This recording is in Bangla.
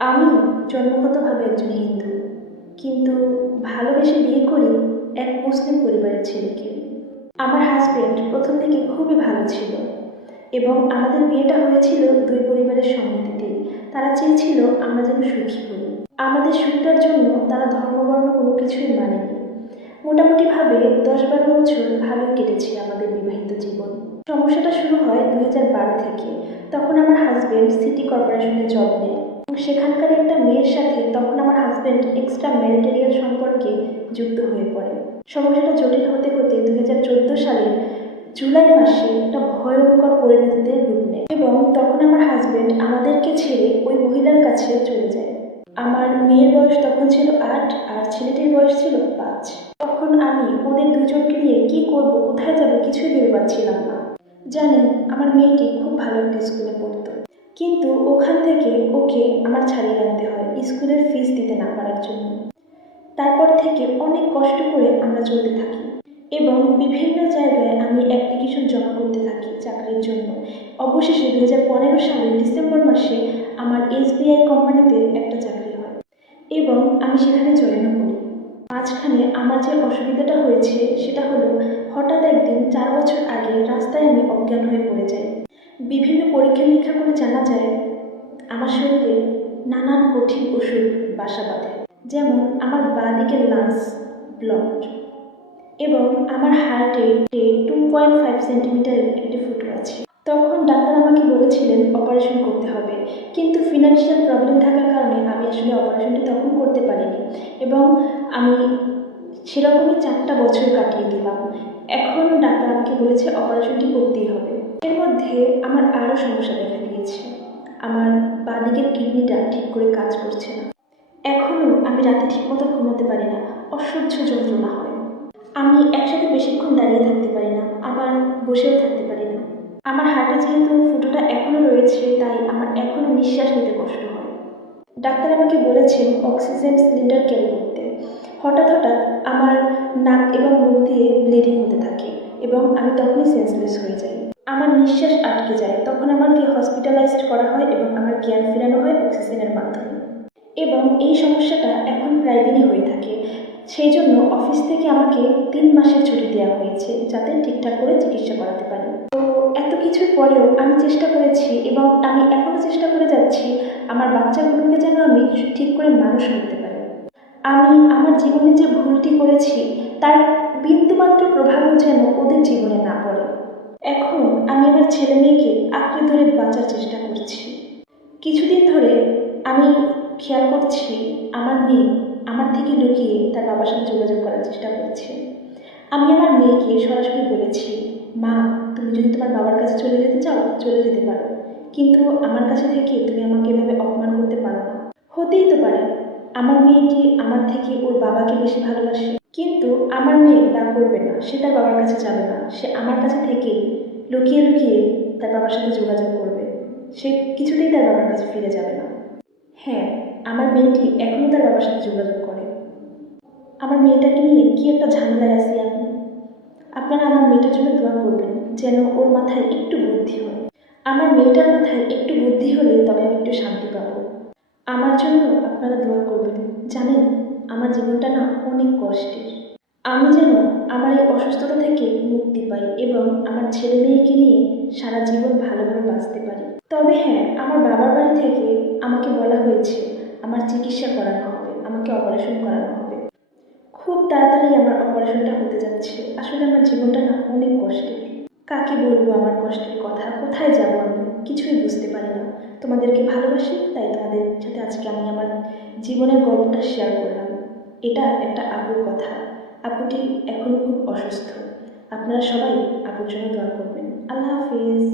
আমি জন্মগতভাবে একজন হিন্দু, কিন্তু ভালোবেসে বিয়ে করি এক মুসলিম পরিবারের ছেলেকে। আমার হাজবেন্ড প্রথম থেকে খুবই ভালো ছিল এবং আমাদের বিয়েটা হয়েছিল দুই পরিবারের সম্মতিতেই। তারা চেয়েছিল আমরা যেন সুখী হই। আমাদের সুখটার জন্য তারা ধর্মবর্ণ কোনো কিছুই মানেনি। মোটামুটিভাবে 10-12 বছর ভালোই কেটেছে আমাদের বিবাহিত জীবন। সমস্যাটা শুরু হয় 2012 থেকে। তখন আমার হাজবেন্ড সিটি কর্পোরেশনে জব নেয়। সেখানকার একটা মেয়ের সাথে তখন আমার হাজবেন্ড এক্সট্রা ম্যারিটারিয়াল সম্পর্কে যুক্ত হয়ে পড়ে। সমস্যাটা জটিল হতে হতে 2014 সালের জুলাই মাসে একটা ভয়ঙ্কর পরিণতিতে রূপ নেয় এবং তখন আমার হাজবেন্ড আমাদেরকে ছেড়ে ওই মহিলার কাছে চলে যায়। আমার মেয়ের বয়স তখন ছিল 8 আর ছেলেটির বয়স ছিল 5। তখন আমি ওদের দুজনকে নিয়ে কি করব, কোথায় যাব কিছুই ভেবে পাচ্ছিলাম না। জানেন, আমার মেয়েটি খুব ভালো একটা স্কুলে পড়তো, কিন্তু ওখান থেকে ওকে আমার ছাড়িয়ে আনতে হয় স্কুলের ফিস দিতে না পারার জন্য। তারপর থেকে অনেক কষ্ট করে আমরা চলতে থাকি এবং বিভিন্ন জায়গায় আমি অ্যাপ্লিকেশন জমা করতে থাকি চাকরির জন্য। অবশেষে 2015 সালের ডিসেম্বর মাসে আমার SBI কোম্পানিতে একটা চাকরি হয় এবং আমি সেখানে জয়েনও করি। মাঝখানে আমার যে অসুবিধাটা হয়েছে সেটা হলো, হঠাৎ একদিন 4 বছর আগে রাস্তায় আমি অজ্ঞান হয়ে পড়ে যাই। বিভিন্ন পরীক্ষা নিরীক্ষা করে জানা যায় আমার শরীরে নানান কঠিন ওষুধ বাসা বাঁধে। যেমন আমার বাঁ দিকের লাংস ব্লকড এবং আমার হার্টে 2.5 সেন্টিমিটারের একটি ফুটো আছে। তখন ডাক্তার আমাকে বলেছিলেন অপারেশন করতে হবে, কিন্তু ফিনান্সিয়াল প্রবলেম থাকার কারণে আমি আসলে অপারেশনটি তখন করতে পারিনি এবং আমি সেরকমই 4টা বছর কাটিয়ে দিলাম। এখন ডাক্তার আমাকে বলেছে অপারেশনটি করতেই হবে। এর মধ্যে আমার আরও সমস্যা দেখা দিয়েছে। আমার বাঁ দিকের কিডনিটা ঠিক করে কাজ করছে না। এখনও আমি রাতে ঠিকমতো ঘুমোতে পারি না, অসহ্য যন্ত্রণা হয়। আমি একসাথে বেশিক্ষণ দাঁড়িয়ে থাকতে পারি না, আবার বসেও থাকতে পারি না। আমার হার্টে যেহেতু ফুটোটা এখনও রয়েছে, তাই আমার এখনও নিঃশ্বাস নিতে কষ্ট হয়। ডাক্তার আমাকে বলেছেন অক্সিজেন সিলিন্ডার ক্যারি করতে। হঠাৎ হঠাৎ আমার নাক এবং মুখ দিয়ে ব্লিডিং হতে থাকে এবং আমি তখনই সেন্সলেস হয়ে যাই। আমার নিঃশ্বাস আটকে যায়। তখন আমাকে হসপিটালাইজড করা হয় এবং আমার জ্ঞান ফেরানো হয় অক্সিজেনের মাধ্যমে। এবং এই সমস্যাটা এখন প্রায় দিনই হয়ে থাকে। সেই জন্য অফিস থেকে আমাকে 3 মাসের ছুটি দেওয়া হয়েছে, যাতে ঠিকঠাক করে চিকিৎসা করাতে পারি। তো এত কিছুর পরেও আমি চেষ্টা করেছি এবং আমি এখনও চেষ্টা করে যাচ্ছি আমার বাচ্চাগুলোকে যেন আমি ঠিক করে মানুষ করতে পারি। আমি আমার জীবনে যে ভুলটি করেছি তার বিন্দুমাত্র প্রভাবও যেন ওদের জীবনে না পড়ে। এখন আমি আমার ছেলে মেয়েকে আঁকড়ে ধরে বাঁচার চেষ্টা করছি। কিছুদিন ধরে আমি খেয়াল করছি আমার মেয়ে আমার থেকে লুকিয়ে তার বাবার সাথে যোগাযোগ করার চেষ্টা করছে। আমি আমার মেয়েকে সরাসরি বলেছি, মা, তুমি যদি তোমার বাবার কাছে চলে যেতে চাও চলে যেতে পারো, কিন্তু আমার কাছে থেকে তুমি আমাকে এভাবে অপমান করতে পারো না। হতেই তো পারে আমার মেয়েটি আমার থেকে ওর বাবাকে বেশি ভালোবাসে, কিন্তু আমার মেয়ে তা করবে না। সে তার বাবার কাছে যাবে না, সে আমার কাছে থেকেই লুকিয়ে লুকিয়ে তার বাবার সাথে যোগাযোগ করবে। সে কিছুতেই তার বাবার কাছে ফিরে যাবে না। হ্যাঁ, আমার মেয়েটি এখনও তার বাবার সাথে যোগাযোগ করে। আমার মেয়েটাকে নিয়ে কি একটা ঝামেলায় আছি আমি। আপনারা আমার মেয়েটার জন্য দোয়া করবেন, যেন ওর মাথায় একটু বুদ্ধি হয়। আমার মেয়েটার মাথায় একটু বুদ্ধি হলে তবে আমি একটু শান্তি পাবো। আমার জন্য আপনারা দোয়া করবেন। জানেন, আমার জীবনটা না অনেক কষ্টের। আমি যেন আমার এই অসুস্থতা থেকে মুক্তি পাই এবং আমার ছেলে মেয়েকে নিয়ে সারা জীবন ভালোভাবে বাঁচতে পারি। তবে হ্যাঁ, আমার বাবার বাড়ি থেকে আমাকে বলা হয়েছে আমার চিকিৎসা করানো হবে, আমাকে অপারেশন করানো হবে। খুব তাড়াতাড়ি আমার অপারেশনটা হতে যাচ্ছে। আসলে আমার জীবনটা না অনেক কষ্টের। কাকে বলবো আমার কষ্টের কথা, কোথায় যাব আমি কিছুই বুঝতে পারি না। তোমাদেরকে ভালোবাসি, তাই তোমাদের সাথে আজকে আমি আমার জীবনের গল্পটা শেয়ার করলাম। এটা একটা আপুর কথা। আপুটি এখনও খুব অসুস্থ। আপনারা সবাই আপুর জন্য দোয়া করবেন। আল্লাহ হাফিজ।